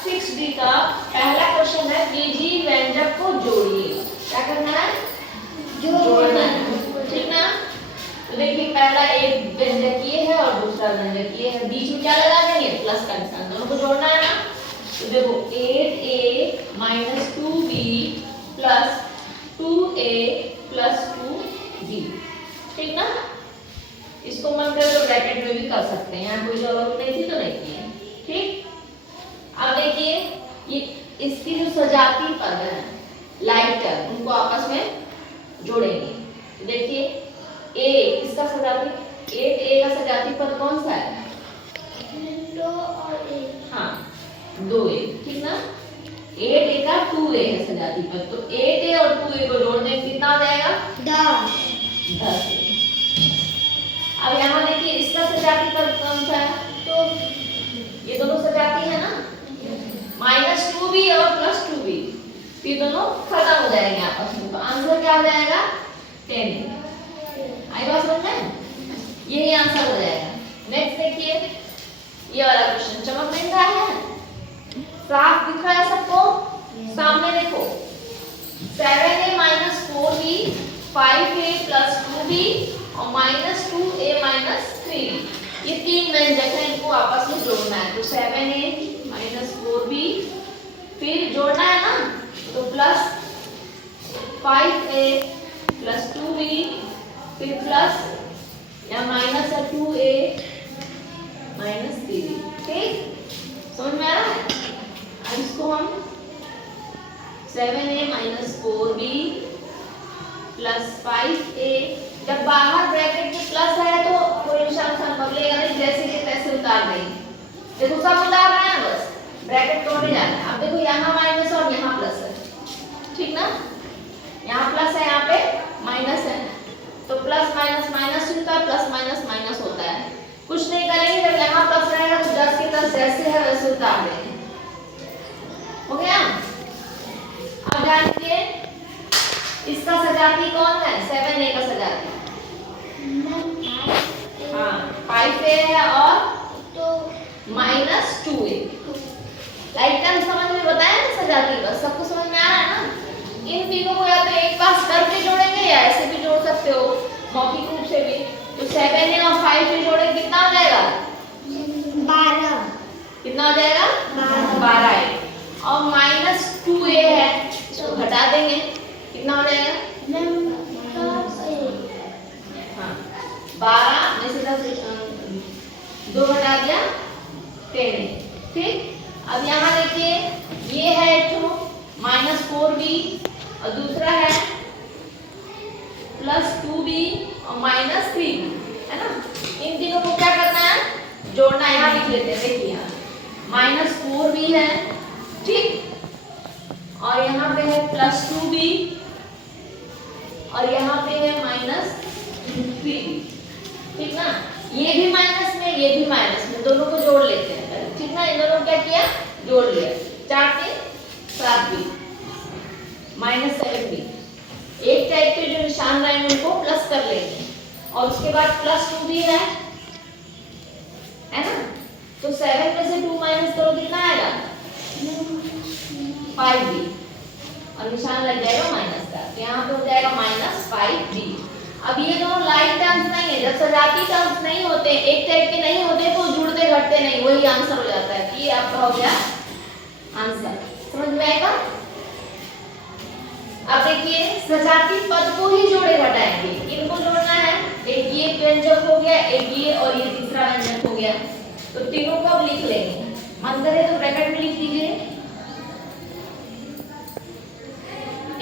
6D का पहला question है बीजीय व्यंजक को जोड़िए। क्या करना है? जोड़ना है, ठीक ना। तो देखिए पहला एक व्यंजकीय है और दूसरा व्यंजकीय है, बीच में क्या लगा देंगे? प्लस का निशान, दोनों को जोड़ना है ना। तो देखो 8a - 2b plus 2a plus 2b, ठीक ना। इसको मन करे तो ब्रैकेट में भी कर सकते हैं, यहाँ कोई जरूरत नहीं थी तो नहीं की है, ठीक। अब देखिए ये इसकी जो सजाती पद है लाइटर, उनको आपस में जोड़ेंगे। तो देखिए ए इसका सजाती, 8a का सजाती पद कौन सा है? 2 और 1। हाँ 2a, ठीक ना। 8a का 2a है सजाती पद, तो 8a और 2a को जोड़ने में कितना आ जाएगा? 10। अब यहाँ देखिए इसका सजाती पद कौन सा है? तो ये दोनों सजाती है ना, -2b और +2b, ये दोनों खत्म हो जाएंगे आपस में, तो आंसर क्या हो जाएगा? 10। आई बात समझ में? यही आंसर हो जाएगा। नेक्स्ट देखिए ये वाला क्वेश्चन, चमक नहीं रहा है? साफ दिख रहा है सबको? सामने देखो 7a - 4b 5a + 2b और -2a - 3b, ये तीन व्यंजक है, इनको आपस में जोड़ना है। तो 7a - 4b फिर जोड़ना है ना, तो प्लस 5a + 2b फिर प्लस या माइनस है 2a - 3b, ठीक। समझ में आ रहा है? अब इसको हम 7a - 4b प्लस 5a, जब बाहर ब्रैकेट में प्लस है तो कोई निशान बदलेगा नहीं, जैसे के तैसे उतार देंगे। देखो सब उतार रहे हैं, बस ब्रैकेट तोड़े जाना है। अब देखो यहाँ माइनस और यहाँ प्लस है, ठीक ना। यहाँ प्लस है, यहाँ पे माइनस है, तो प्लस माइनस माइनस होता है, प्लस माइनस माइनस होता है। कुछ नहीं करेंगे, जब यहाँ प्लस रहेगा तो 10 के 10 जैसे है वैसे उतार देंगे। हो गया? अब जानिए इसका सजाती कौन है? 7a का सजाती, हाँ 5a है और तो -2a। लाइक टाइम समझ में बताया ना सजाती, बस सबको समझ में आ रहा है ना। इन तीनों को या तो एक पास करके जोड़ेंगे या ऐसे भी जोड़ सकते हो, मौखिक रूप से भी। तो 7a और 5a जोड़े कितना आ जाएगा? 12। कितना आ जाएगा? 12 है। और -2a है, इसको घटा देंगे, कितना हो जाएगा? हाँ 12 में से 10 2 घटा दिया 10, ठीक। अब यहाँ देखिए ये है एक -4b और दूसरा है +2b और -3b, है ना। इन तीनों को क्या करना है? जोड़ना। यहाँ लिख लेते हैं, देखिए -4b है, ठीक, और यहाँ पे है +2b और यहाँ पे है -3b, ठीक ना। ये भी माइनस में, ये भी माइनस में, दोनों को जोड़ लेते हैं, ठीक ना। इन दोनों को क्या किया? जोड़ लिया, 4 के 7b -7b। एक टाइप के जो निशान रहेंगे उनको प्लस कर लेंगे, और उसके बाद +2b है ना। तो 7 में से 2 माइनस करो, कितना आएगा? 5b, और निशान लग जाएगा माइनस का, तो यहाँ पे हो जाएगा -5b। अब ये दोनों लाइक टर्म्स नहीं है, जब सजाती टर्म्स नहीं होते, एक टाइप के नहीं होते, तो जुड़ते घटते नहीं, वही आंसर हो जाता है। ये आपका हो गया आंसर। समझ में आएगा? अब देखिए सजाती पद को ही जोड़े घटाएंगे, इनको जोड़ना है। एक ये व्यंजक हो गया, एक ये, और ये तीसरा व्यंजक हो गया, तो तीनों को अब लिख लेंगे। मन करे तो ब्रैकेट में लिख दीजिए।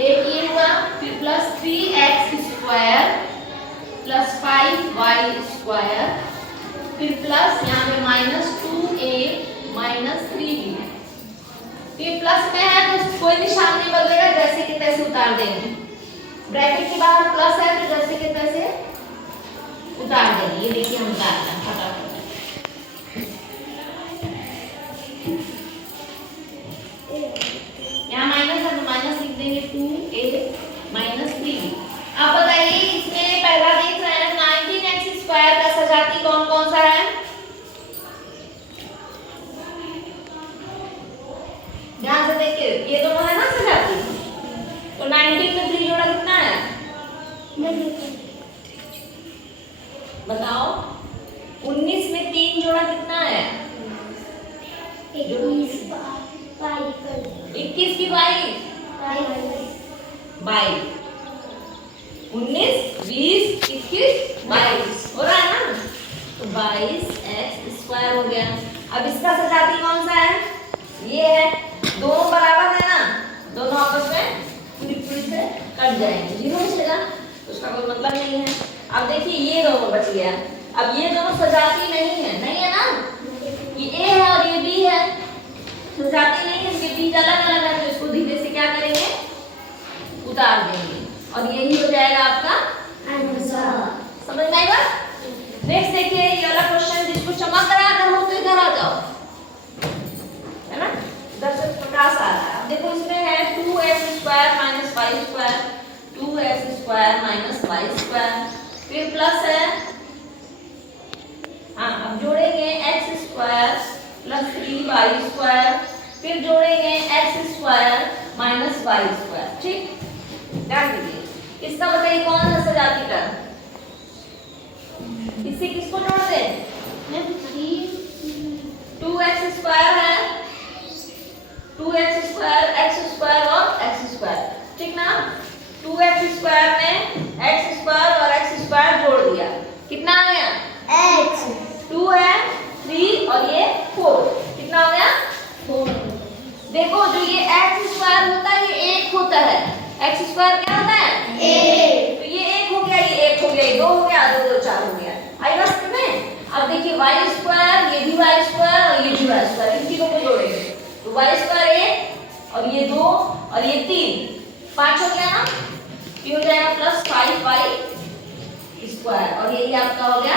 एक ये हुआ, फिर +3x² + 5y², फिर प्लस यहाँ पे -2a - 3b। ये प्लस में है तो कोई निशान नहीं बदलेगा, जैसे के तैसे उतार देंगे। ब्रैकेट के बाहर प्लस है तो जैसे के तैसे उतार देंगे। ये देखिए हम उतार रहे हैं फटाफट। यहाँ माइनस है तो माइनस लिख देंगे 2a - 3b। अब बताइए इसमें पहला देख रहे हैं 19x² का सजाती कौन कौन सा है? ये दोनों है ना सजाती। तो 19 में 3 जोड़ा कितना है बताओ। 19 में 3 जोड़ा कितना है 21 21 की 22 19 20 21 22 हो रहा है ना। तो 22x² हो गया। अब इसका सजाती कौन सा है ये है। दोनों बराबर है ना, दोनों आपस में पूरी से कट जाएंगे, जीरो बचेगा तो उसका कोई मतलब नहीं है। अब देखिए ये दोनों बच गया। अब ये दोनों सजाती नहीं है ना, ये A है और ये B है, सजाती नहीं है, इसके बीच अलग अलग है। तो इसको धीरे से क्या करेंगे उतार देंगे और यही हो जाएगा आपका आंसर। समझ में आएगा। नेक्स्ट देखिए ये वाला क्वेश्चन, जिसको चमक रहा अगर हो तो इधर आ जाओ, है ना, इधर से प्रकाश आ रहा है। अब देखो इसमें है 2x² - y², 2x² - y², फिर प्लस है, हाँ अब जोड़ेंगे x² + 3y², फिर जोड़ेंगे x² - y²। ठीक, ध्यान दीजिए। इसका बताइए कौन सा सजाती का, इससे किसको जोड़ दे 2x² है, 2x² x² और x²। ठीक ना, 2x² में x² और x² जोड़ दिया, कितना आ गया x 2 है 3 और ये 4, कितना हो गया 4। देखो जो ये x² होता है ये 1 होता है, x² क्या होता है 1। तो ये 1 हो गया, ये 1 हो गया, ये 2 हो गया, 2 2 4 हो गया। आई बात में। अब देखिए y², ये भी y² और ये भी y², इन तीनों को जोड़ेंगे तो y² 1 और ये 2 और ये 3, 5 हो गया ना। ये हो जाएगा +5y² और यही आपका हो गया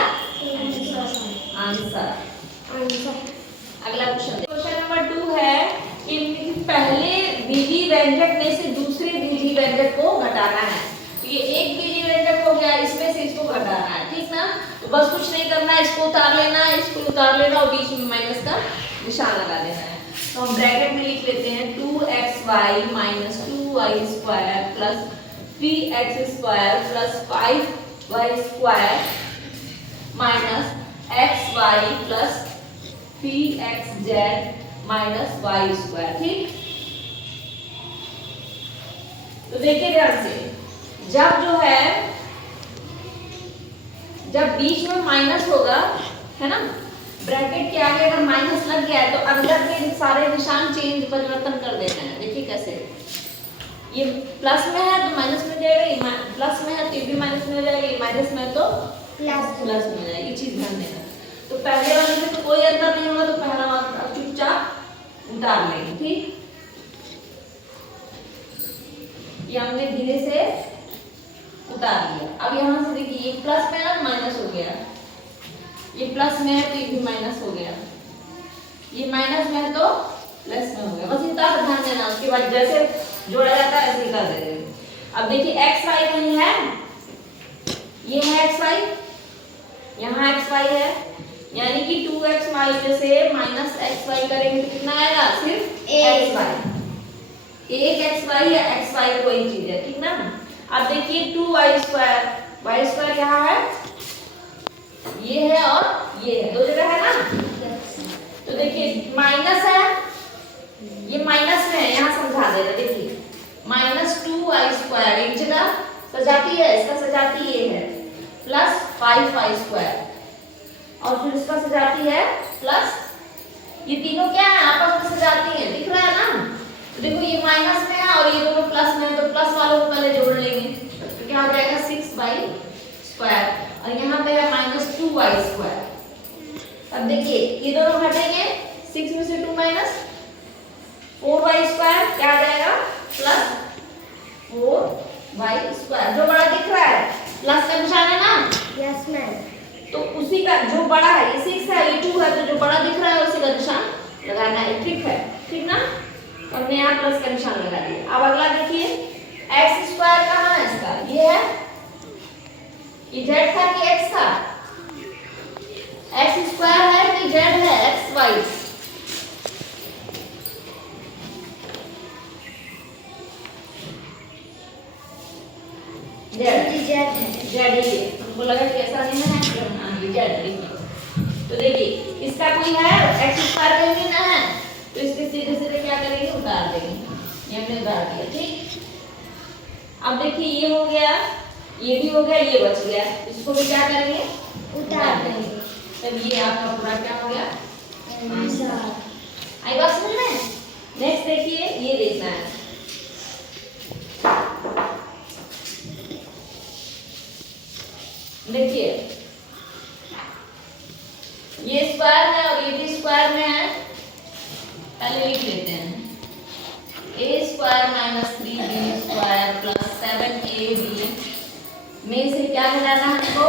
आंसर। अगला क्वेश्चन, क्वेश्चन नंबर 2 है कि पहले बीजी व्यंजक में से दूसरे बीजी व्यंजक को घटाना है। तो ये एक बीजी व्यंजक हो गया, इसमें से इसको घटाना है। ठीक ना, तो बस कुछ नहीं करना है, इसको उतार लेना है, इसको उतार लेना और बीच में माइनस का निशान लगा देना है। तो हम ब्रैकेट में लिख लेते हैं 2xy - 2y² + 3x² + 5y² - xy + 3xz - y²। ठीक, तो देखिए ध्यान से, जब जो है जब बीच में माइनस होगा, है ना, ब्रैकेट के आगे अगर माइनस लग गया है तो अंदर के सारे निशान परिवर्तन कर देना है। देखिए कैसे, ये प्लस में है तो माइनस में जाएगा, प्लस में है तो ये भी माइनस में जाएगा, माइनस में तो प्लस में जाएगा। ये चीज ध्यान देना। तो पहले वाले में तो कोई अंतर नहीं होगा, तो पहला वाला चुपचाप उतार लेंगे। ठीक, ये हमने धीरे से उतार लिया। अब यहाँ से देखिए ये प्लस में है ना, माइनस हो गया, ये प्लस में है तो ये भी माइनस हो गया, ये माइनस में है तो प्लस में हो गया। बस इतना ध्यान देना, उसके बाद जैसे जोड़ा जाता है ऐसे ही कर देंगे। अब देखिए xy कहीं है, ये है xy, यहाँ xy है, यानी कि 2xy में से -xy करेंगे तो कितना आएगा सिर्फ xy। एक xy या xy कोई चीज है। ठीक ना, अब देखिए 2y², y² यहाँ है, ये है और ये है, दो जगह है ना। तो देखिए माइनस है, ये माइनस में है, यहाँ समझा देना। देखिए -2y² एक जगह सजाती है, इसका सजाती ये है, +5y² और फिर इसका सजाती है प्लस, ये तीनों क्या है आपस में सजाती है, दिख रहा है ना। तो देखो ये माइनस में है और ये दोनों प्लस में है, तो प्लस वालों को पहले जोड़ लेंगे तो क्या हो जाएगा 6y² और यहाँ पे है -2y²। अब देखिए ये दोनों घटेंगे, 6 में से 2 माइनस 4y² क्या आ जाएगा +4y²। जो बड़ा दिख रहा है प्लस का निशान है ना, यस मैम। तो उसी का जो बड़ा है, ये 6 है ये 2 है, तो जो बड़ा दिख रहा है उसी का निशान लगाना है। ठीक है, ठीक ना, हमने यहाँ प्लस का निशान लगा दिया। अब अगला देखिए x² कहाँ है इसका, ये है, ये z था कि x था, x² है कि z है, xy। जेड जेड ही है। हमको लगा कि ऐसा नहीं है, हाँ ये जेड लिखिए। तो देखिए इसका कोई है एक्स स्क्वायर करेंगे ना है, तो इसके सीधे सीधे क्या करेंगे, उतार देंगे। ये हमने उतार दिया, ठीक। अब देखिए ये हो गया, ये भी हो गया, ये बच गया, इसको भी क्या करेंगे, उतार देंगे। तब ये आपका पूरा क्या हो गया, आंसर। आई बात समझ में। नेक्स्ट देखिए ये देखना है, देखिए ये स्क्वायर है और ये भी स्क्वायर में है। पहले लिख लेते हैं, A square minus 3b square plus 7ab में से क्या घटाना है हमको,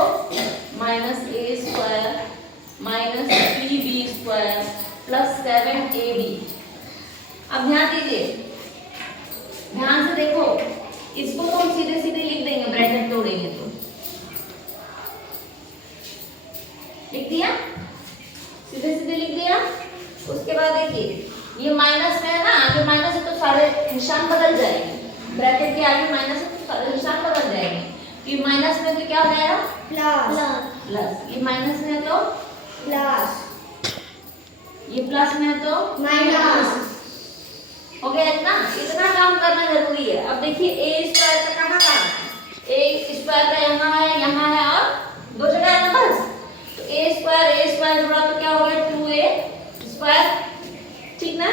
minus A square minus 3b square plus 7ab। अब ध्यान दीजिए, ध्यान से देखो, इसको तो हम सीधे सीधे लिख देंगे, ब्रैकेट तोड़ेंगे तो लिख दिया, सीधे सीधे लिख दिया। उसके बाद देखिए ये माइनस में है ना, आगे माइनस है तो सारे निशान बदल जाएंगे, ब्रैकेट के आगे माइनस है तो सारे निशान बदल जाएंगे। ये माइनस में तो क्या हो जाएगा, प्लस प्लस, ये माइनस में है तो प्लस, ये प्लस में है तो माइनस। हो गया इतना, इतना काम करना जरूरी है। अब देखिए ए स्क्वायर का कहाँ कहाँ है, ए स्क्वायर का यहाँ है और दो जगह है ना बस। तो ए स्क्वायर जुड़ा तो क्या हो गया, 2a स्क्वायर, ठीक ना।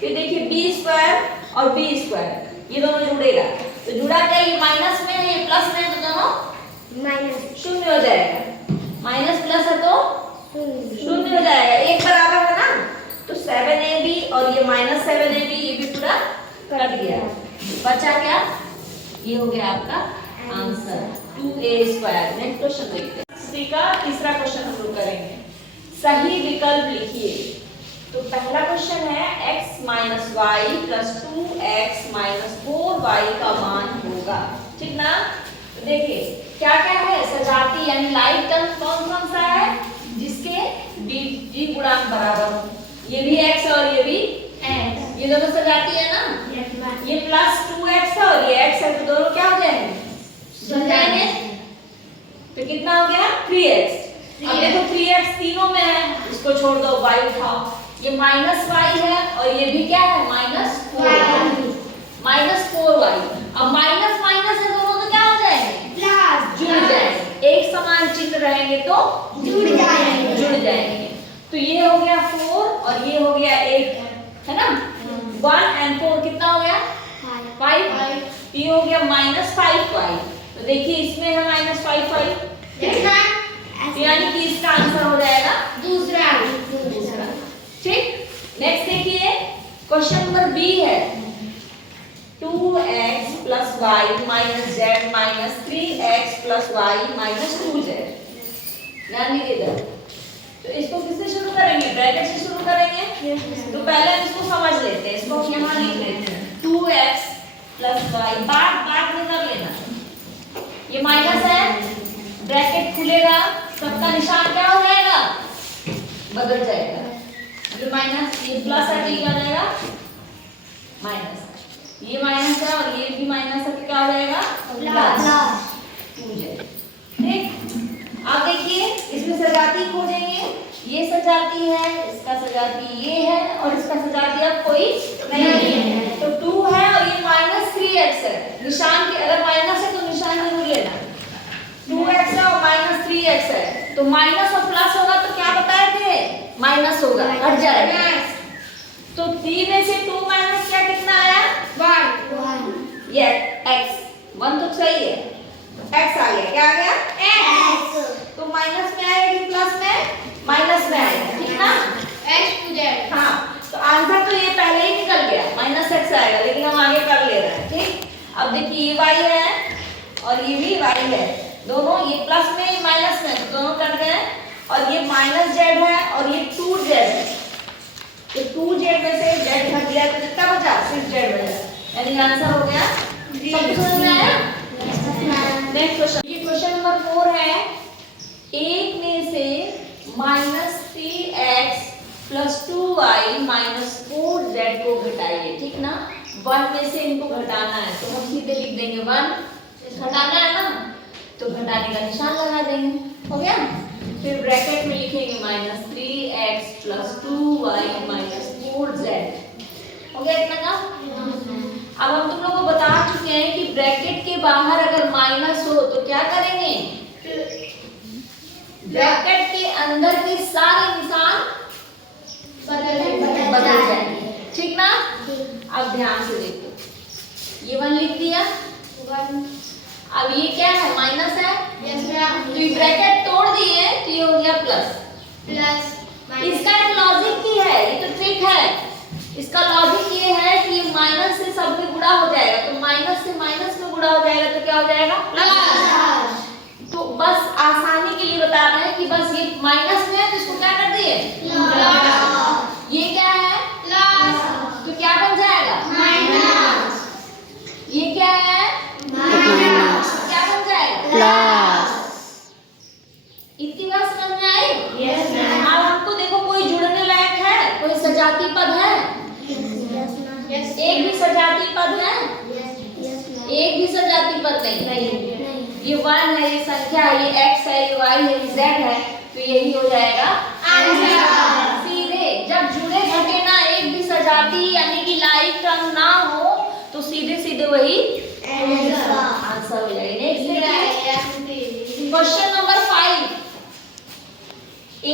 फिर देखिए बी स्क्वायर और बी स्क्वायर ये दोनों जुड़ेगा, तो जुड़ा क्या, ये माइनस में है ये प्लस में है, तो दोनों माइनस शून्य हो जाएगा। माइनस प्लस है तो शून्य हो जाएगा, एक बराबर है ना। तो 7ab और ये माइनस 7ab ये भी पूरा कट गया, बचा क्या, ये हो गया आपका answer 2a square. Next question देखते हैं, सी का तीसरा क्वेश्चन हम लोग करेंगे, सही विकल्प लिखिए। तो पहला क्वेश्चन है x minus y plus 2x minus 4y का मान होगा, ठीक ना। तो देखिए क्या क्या है, सजाती यानी लाइक टर्म कौन सा है, जिसके बीच गुणांक बराबर हो, ये भी x और ये भी x, ये दोनों सजाती है ना। ये प्लस 2x है और ये x है, तो दोनों क्या हो जाएंगे, सुन जाएंगे। तो कितना हो गया, 3x। अब देखो 3x तीनों में है, इसको छोड़ दो, y उठाओ, ये माइनस वाई है और ये भी क्या है, माइनस 4y, माइनस 4y। अब माइनस माइनस है, दोनों तो क्या हो जाएंगे, प्लस, जुड़ जाएंगे, एक समान चिन्ह रहेंगे तो जुड़ जाएंगे। तो ये हो गया 4 और ये हो गया 8, है ना। 1 and 4 कितना हो गया, 5। ये हो गया माइनस 5y। तो देखिए इसमें है माइनस 5y, यानी कि इसका आंसर हो जाएगा दूसरा, ठीक। नेक्स्ट देखिए क्वेश्चन नंबर बी है, 2x plus y minus z minus 3x plus y minus 2z। ध्यान दीजिएगा, तो इसको किससे शुरू करेंगे, ब्रैकेट से शुरू करेंगे। तो पहले हम इसको समझ लेते हैं, इसको यहाँ लिख लेते हैं, 2x प्लस वाई, बात में कर लेना, ये माइनस है, ब्रैकेट खुलेगा, सबका निशान क्या हो जाएगा, बदल जाएगा। जो माइनस, ये प्लस है तो ये आ जाएगा माइनस, ये माइनस है और ये भी माइनस है तो क्या हो जाएगा प्लस 2z, ठीक। अब देखिए इसमें सजाती खोजेंगे, ये सजाती है, इसका सजाती ये है और इसका सजाती अब कोई नहीं है। तो 2 है और ये माइनस 3x है, निशान के अगर माइनस है तो निशान जरूर लेना, 2x है और माइनस 3x है, तो माइनस और प्लस होगा तो क्या बताए थे, माइनस होगा, हट जाएगा। तो 3 में से 2 माइनस क्या कितना आया, 1, ये x 1 तो सही है, x आ गया, क्या आ गया x, तो माइनस में आएगा कि प्लस में, माइनस में आएगा, ठीक ना, x to z। हाँ तो आंसर तो ये पहले ही निकल गया, माइनस x आएगा, लेकिन हम आगे कर ले रहे हैं, ठीक। अब देखिए ये y है और ये भी y है, दोनों ये प्लस में माइनस में, तो दोनों कट गए, और ये माइनस z है और ये 2z है, तो 2z में से z घट गया तो कितना बचा, 6z बचा, यानी आंसर हो गया। सब समझ में आया। नेक्स्ट क्वेश्चन, ये क्वेश्चन नंबर 4 है, 1 में से minus 3x plus 2y minus 4z को घटाइए, ठीक ना। 1 में से इनको घटाना है तो हम सीधे लिख देंगे 1 घटाना है ना, तो घटाने का निशान लगा देंगे। हो गया। फिर ब्रैकेट में लिखेंगे -3x + 2y - 4z। हो गया इतना का। अब हम तुम लोग को बता चुके हैं कि ब्रैकेट के बाहर अगर माइनस हो तो क्या करेंगे, ब्रैकेट के अंदर के सारे निशान बदल जाएंगे। ठीक ना। अब ध्यान से देखो, ये 1 लिख दिया, अब ये क्या है, माइनस है। तो ये ब्रैकेट तोड़ दिए तो ये हो गया प्लस। इसका एक लॉजिक ही है, ये तो ट्रिक है। इसका लॉजिक ये है कि ये माइनस से सब में गुणा हो जाएगा, तो माइनस से माइनस में गुणा हो जाएगा तो क्या हो जाएगा, प्लस। तो बस आसानी के लिए बता रहे हैं कि बस ये माइनस में है तो इसको क्या कर दिए, ये क्या है, तो क्या बन जाएगा, ये क्या है, क्या बन जाएगा, इतनी बात समझ में आई। अब हमको देखो कोई जुड़ने लायक है, कोई सजाती पद है, एक भी सजाती पद है, एक भी सजाती पद नहीं। ये 1 है, ये संख्या है, ये x है, ये y है, ये z है, तो यही हो जाएगा आंसर। सीधे जब जुड़े घटे ना एक भी सजाती यानी कि लाइक टर्म ना हो तो सीधे सीधे वही आंसर हो जाएगा। Next question number 5, a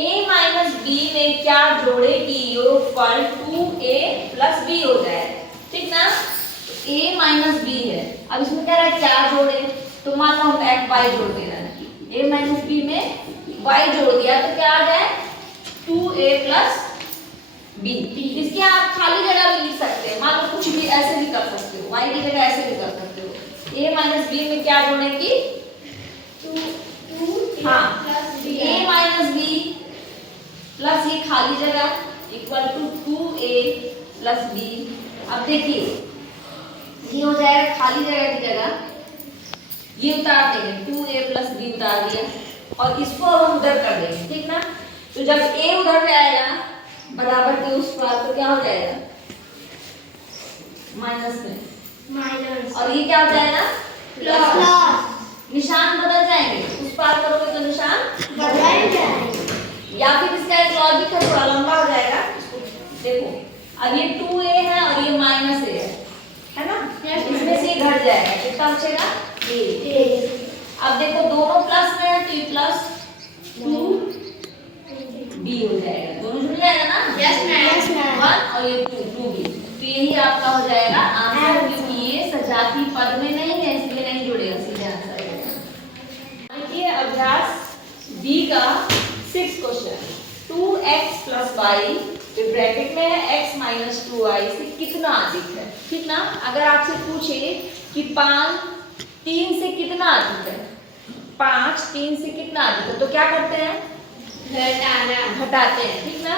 - b में क्या जोड़े कि योगफल 2a + b हो जाए। ठीक ना। तो a - b है, अब इसमें क्या रहा है, क्या जोड़े, तो मान लो हम y जोड़ दे रहे हैं, a - b में y जोड़ दिया तो क्या आ जाए, 2a + b। इसके आप खाली जगह भी लिख सकते हैं, मान लो कुछ भी ऐसे भी कर सकते हो, y की जगह ऐसे भी कर सकते हो। a - b में क्या जोड़ेंगी, हाँ, a - b प्लस ये खाली जगह इक्वल टू 2a + b। अब देखिए ये हो जाएगा खाली जगह की जगह ये उतार देंगे, 2a + b उतार दिया और इसको अब हम उधर कर देंगे। ठीक ना। तो जब a उधर जाएगा बराबर के उस पार तो क्या हो जाएगा, माइनस में, और ये क्या हो जाएगा, प्लस। निशान बदल जाएंगे, उस पार करोगे तो निशान बदल जाएंगे। या फिर इसका एक लॉजिक है, थोड़ा लंबा हो जाएगा। देखो अब ये 2a है और ये -a है ना, इसमें से घट जाएगा, कितना बचेगा, a। अब देखो दोनों प्लस में है तो ये +2b हो जाएगा, दोनों जुड़ जाएगा ना, यस मैम, 1 और ये 2b। तो यही आपका हो जाएगा आंसर, क्योंकि ये सजाती पद में नहीं है इसलिए नहीं जुड़ेगा, सीधे आंसर आएगा। देखिए अभ्यास b का 6 क्वेश्चन, 2x + y फिर ब्रैकेट में है x - 2y से कितना अधिक है। ठीक ना। अगर आपसे पूछे कि 5 3 से कितना अधिक है, 5 3 से कितना अधिक है, तो क्या करते हैं, घटाते हैं। ठीक ना।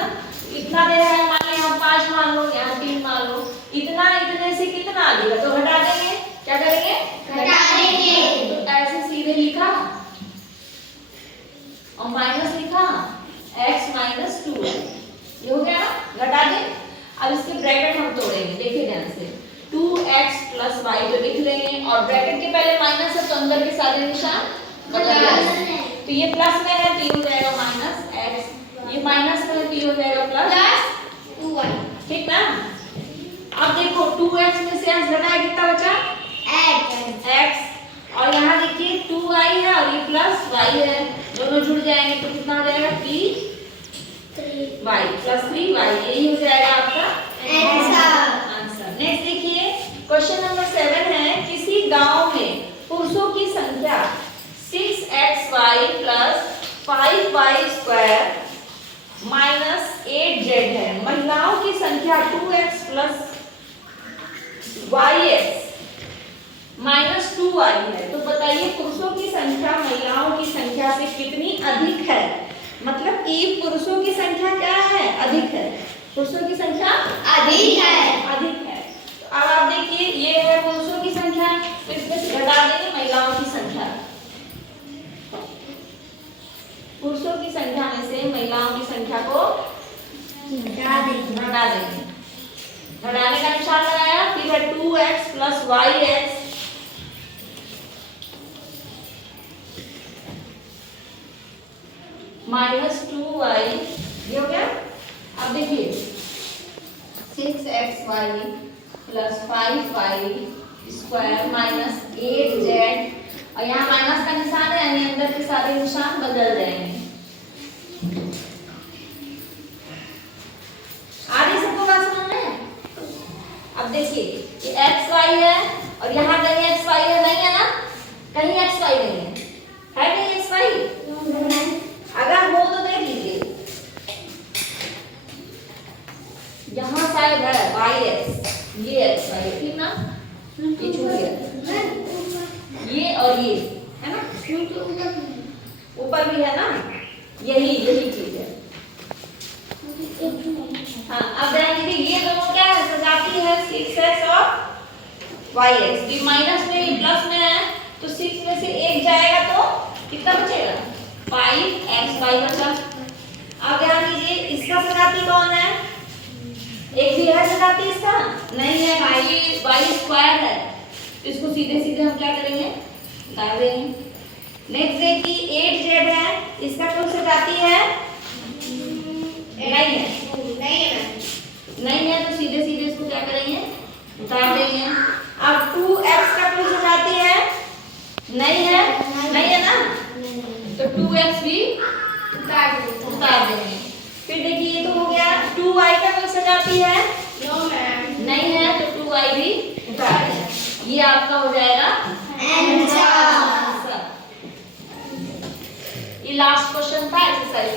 इतना दे रहा है, मान लो हम 5 मान लो, यहाँ 3 मान लो, इतना इतने से कितना अधिक है तो घटा देंगे। क्या करेंगे, घटा देंगे। तो ऐसे सीधे लिखा और माइनस लिखा, x - 2 ये हो गया, घटा दे। अब इसके ब्रैकेट हम तोड़ेंगे, देखिए ध्यान से, 2x + y तो लिख लेंगे और ब्रैकेट के पहले माइनस है तो अंदर के सारे निशान बदल जाएंगे। तो ये प्लस में है तो ये हो जाएगा -x, ये माइनस में है तो ये हो जाएगा +2y। ठीक ना। अब देखो 2x में से x घटाया कितना बचा, x, और यहाँ देखिए 2y है और ये +y है, दोनों जुड़ जाएंगे तो कितना हो जाएगा, 3y + 3y, यही हो जाएगा आपका आंसर। नेक्स्ट देखिए क्वेश्चन नंबर 7 है, किसी गांव में पुरुषों की संख्या 6xy + 5y² - 8z है, महिलाओं की संख्या 2x + yx - 2y है। तो बताइए पुरुषों की संख्या महिलाओं की संख्या से कितनी अधिक है, मतलब कि पुरुषों की संख्या क्या है, अधिक है, पुरुषों की संख्या अधिक है। तो अब आप देखिए ये है पुरुषों की संख्या, तो इसमें से घटा देंगे महिलाओं की संख्या, पुरुषों की संख्या में से महिलाओं की संख्या को घटा देंगे। घटाने का निशान लगाया, फिर है 2x + yx -2y, ये हो गया। अब देखिए 6xy + 5y स्क्वायर -8z, और यहाँ माइनस का निशान है यानी अंदर के सारे निशान बदल जाएंगे। आ रही सबको बात समझ में? अब देखिए ये xy है और यहाँ कहीं xy है, नहीं है ना? कहीं xy नहीं है, है कहीं xy? अगर हो तो देख लीजिए, यहाँ शायद है yx, ये xy है, ठीक ना? ये छूट गया, ये और ये है ना, ऊपर भी है ना, यही चीज है। हाँ, अब ध्यान दीजिए ये दोनों क्या है, सजाती है 6x और yx। ये माइनस में ये प्लस में है तो 6 में से 1 जाएगा तो कितना बचेगा, 5xy बचा। अब ध्यान दीजिए इसका सजाती कौन है, एक भी है सजाती इसका, नहीं है, y स्क्वायर है, तो इसको सीधे सीधे हम क्या करेंगे, उतार देंगे। नेक्स्ट देखिए 8z है, इसका कोई सजाती है, नहीं है, तो सीधे सीधे इसको क्या करेंगे, उतार देंगे। अब 2x का कोई सजाती है, नहीं है ना, तो 2x भी उतार देंगे। फिर देखिए ये तो हो गया। 2y का कोई सजाती है, नहीं है, तो 2y भी उतार देंगे। ये आपका हो जाएगा आंसर। ये लास्ट क्वेश्चन था एक्सरसाइज